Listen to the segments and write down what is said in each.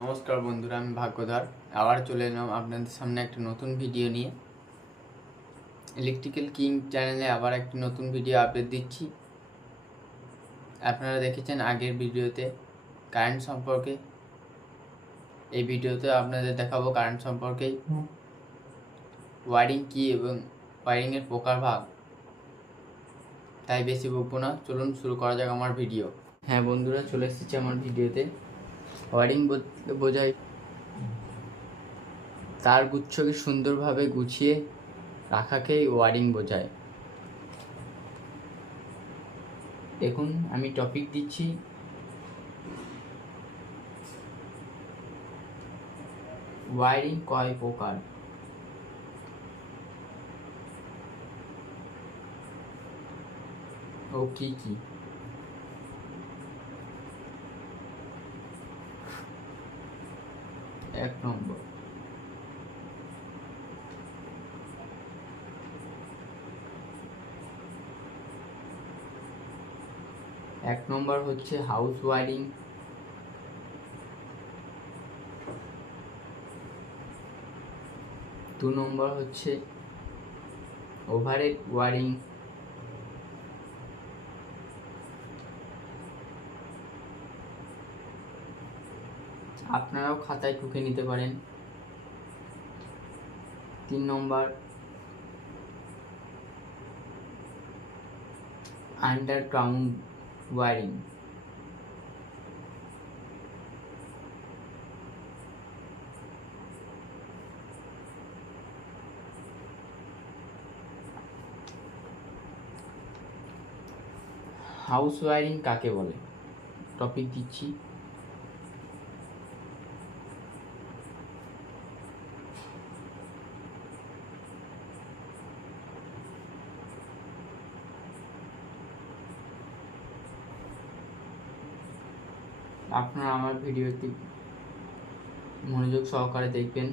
নমস্কার বন্ধুরা, আমি ভাগ্যধর আবার চলে এলাম আপনাদের সামনে একটা নতুন ভিডিও নিয়ে। ইলেকট্রিক্যাল কিং চ্যানেলে আবার একটি নতুন ভিডিও আপডেট দিচ্ছি। আপনারা দেখেছেন আগের ভিডিওতে কারেন্ট সম্পর্কে, এই ভিডিওতে আপনাদের দেখাবো কারেন্ট সম্পর্কেই, ওয়ারিং কী এবং ওয়ারিংয়ের প্রকারভাগ। তাই বেশি বকবো না, চলুন শুরু করা যাক আমার ভিডিও। হ্যাঁ বন্ধুরা, চলে এসেছি আমার ভিডিওতে। ওয়ারিং বোঝায় তার গুচ্ছকে সুন্দরভাবে গুছিয়ে রাখাকেই ওয়ারিং বোঝায়। দেখুন, আমি টপিক দিচ্ছি ওয়ারিং কয় প্রকার। ও কি কি? এক নম্বর, হচ্ছে হাউস ওয়ারিং। দু নম্বর হচ্ছে ওভারহেড ওয়ারিং। আপনারাও খাতায় টুকে নিতে পারেন। 3 নম্বর আন্ডারগ্রাউন্ড ওয়ারিং। 'হাউস ওয়ারিং কাকে বলে? টপিক দিচ্ছি। আপনারা আমার ভিডিওটি মনোযোগ সহকারে দেখবেন।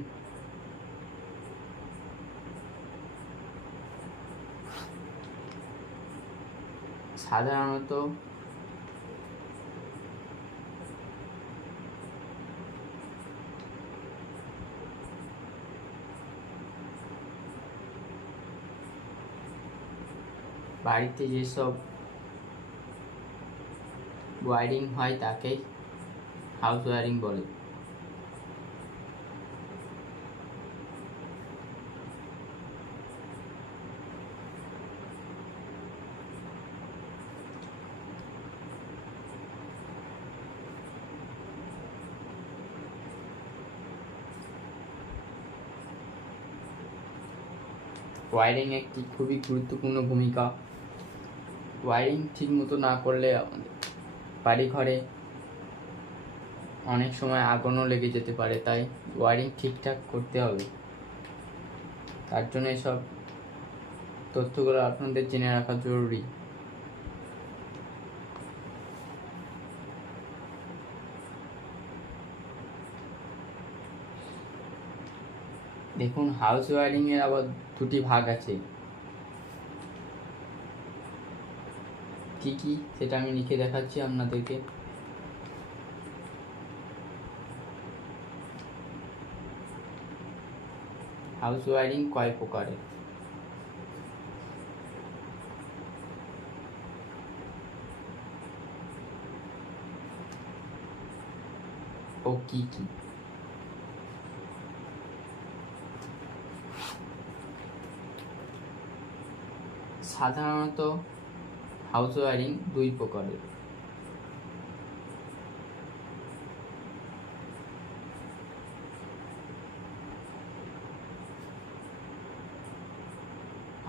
সাধারণত বাড়িতে যেসব ওয়ারিং হয় তাকেই হাউস ওয়ারিং বলে। ওয়ারিং একটি খুবই গুরুত্বপূর্ণ ভূমিকা। ওয়ারিং ঠিক মতো না করলে বাড়ি ঘরে অনেক সময় আগুনও লেগে যেতে পারে, তাই ওয়ারিং ঠিকঠাক করতে হবে। তার জন্য এসব তথ্যগুলো আপনাদের জেনে রাখা জরুরি। দেখুন, হাউস ওয়ারিং এর আবার দুটি ভাগ আছে। কি কি সেটা আমি লিখে দেখাচ্ছি আপনাদেরকে। হাউস ওয়ারিং কয় প্রকারের? ও কি কি? সাধারণত হাউস ওয়ারিং দুই প্রকারের।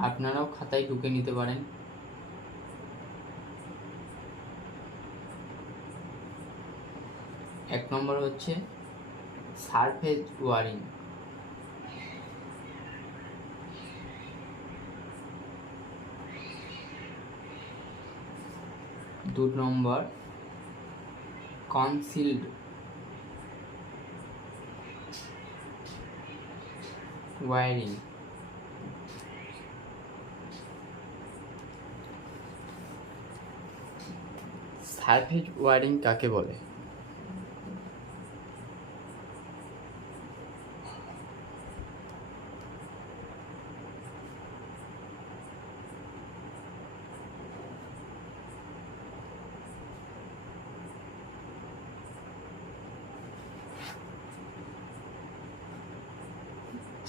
আপনারাও খাতায় টুকে নিতে পারেন। এক নম্বর হচ্ছে সারফেস ওয়ারিং। দু নম্বর কনসিলড ওয়ারিং। সারফেস ওয়ারিং কাকে বলে?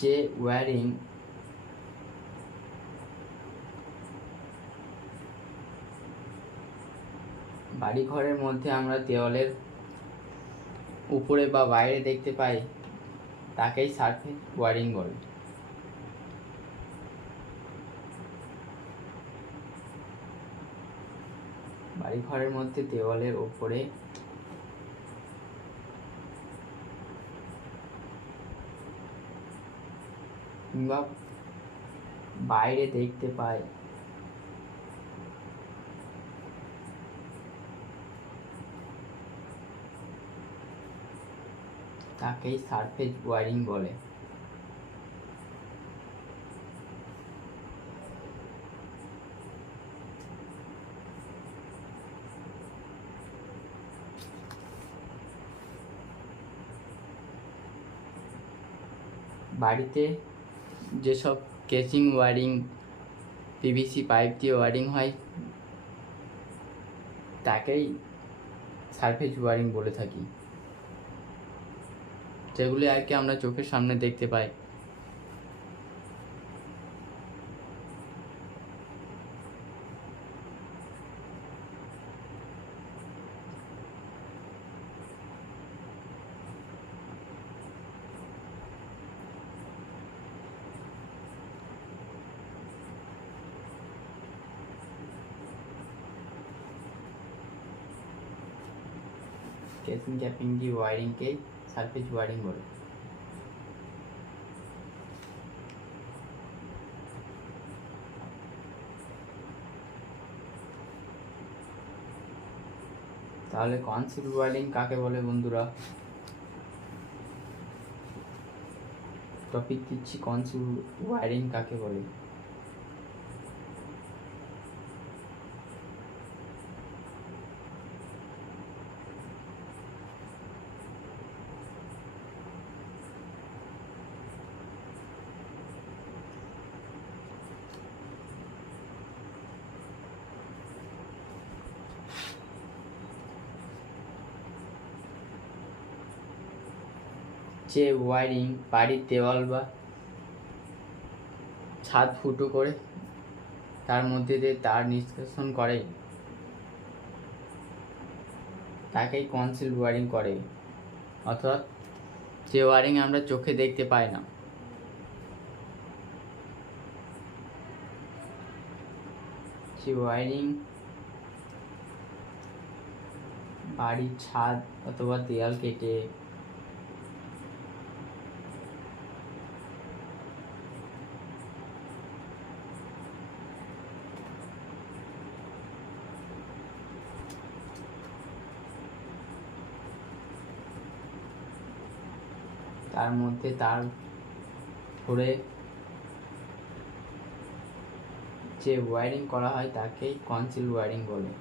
যে ওয়্যারিং বাড়িঘরের মধ্যে আমরা দেওয়ালের উপরে বা বাইরে দেখতে পাই তাকেই সারফেস ওয়্যারিং বলে। বাড়িঘরের মধ্যে দেওয়ালের উপরে কিংবা বাইরে দেখতে পাই তাকেই সারফেস ওয়্যারিং বলে। বাড়িতে যেসব কেসিং ওয়্যারিং পিভিসি পাইপ দিয়ে ওয়্যারিং হয় তাকেই সারফেস ওয়্যারিং বলে থাকি, যেগুলি আর কি আমরা চোখের সামনে দেখতে পাই। কেসিং ক্যাপিং দিয়ে ওয়্যারিংকে সারফেস ওয়্যারিং বলে। তাহলে কনসিল ওয়্যারিং কাকে বলে বন্ধুরা? টপিক দিচ্ছি, কনসিল ওয়্যারিং কাকে বলে। যে ওয়্যারিং বাড়ির দেওয়াল বা ছাদ ফুটো করে তার মধ্যে দিয়ে তার নিষ্কাশন করে তাকেই কনসিল ওয়্যারিং করে, অর্থাৎ যে ওয়্যারিং আমরা চোখে দেখতে পাই না। যে ওয়্যারিং বাড়ির ছাদ অথবা দেয়াল কেটে তার মধ্যে তার ধরে যে ওয়্যারিং করা হয় তাকেই কনসিল ওয়্যারিং বলে।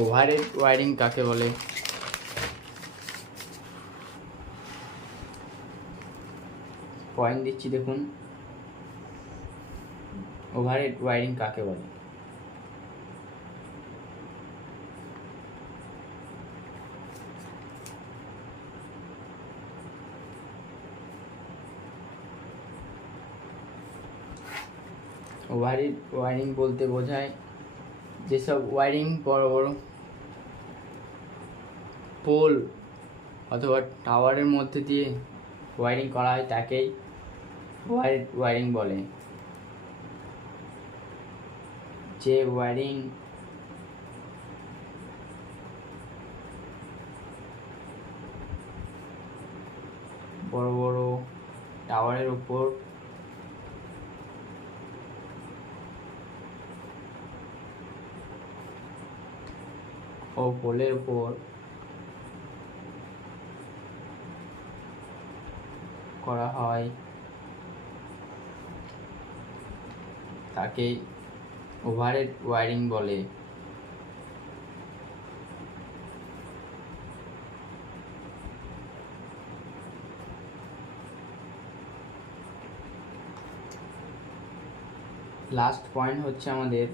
ওভারহেড ওয়্যারিং কাকে বলে? পয়েন্ট দিচ্ছি দেখুন, ওভারহেড ওয়্যারিং কাকে বলে? ওভারহেড ওয়্যারিং বলতে বোঝায় যেসব ওয়্যারিং বড় বড় পোল অথবা টাওয়ারের মধ্যে দিয়ে ওয়্যারিং করা হয় তাকেই ওভারহেড ওয়্যারিং বলে। যে ওয়্যারিং বড় বড় টাওয়ারের উপর ও পোলের উপর করা হয় তাকে ওভারহেড ওয়্যারিং বলে। লাস্ট পয়েন্ট হচ্ছে আমাদের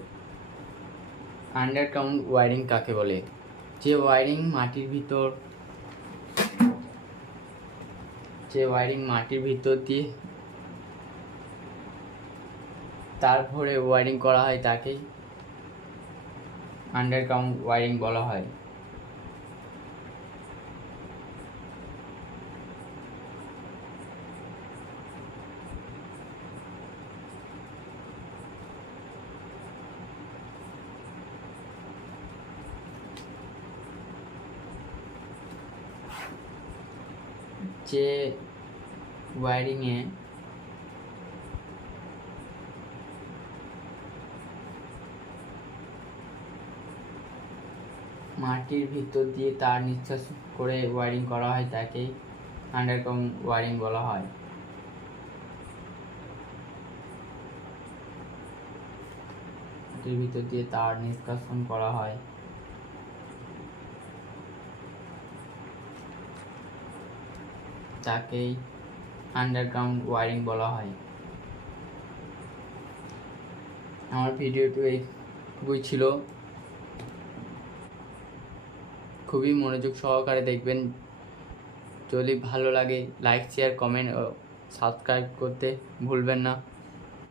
আন্ডারগ্রাউন্ড ওয়ারিং কাকে বলে। যে ওয়ারিং মাটির ভিতর দিয়ে তারপরে ওয়ারিং করা হয় তাকেই আন্ডারগ্রাউন্ড ওয়ারিং বলা হয়। যে ওয়ারিংয়ে মাটির ভিতর দিয়ে তার নিঃশ্বাস করে ওয়ারিং করা হয় তাকেই আন্ডারগ্রাউন্ড ওয়ারিং বলা হয়। মাটির ভিতর দিয়ে তার নিষ্কাশন করা হয় তাকেই আন্ডারগ্রাউন্ড ওয়ারিং বলা হয়। আমার ভিডিওটি এইটুকুই ছিল, খুবই মনোযোগ সহকারে দেখবেন। যদি ভালো লাগে লাইক শেয়ার কমেন্ট ও সাবস্ক্রাইব করতে ভুলবেন না।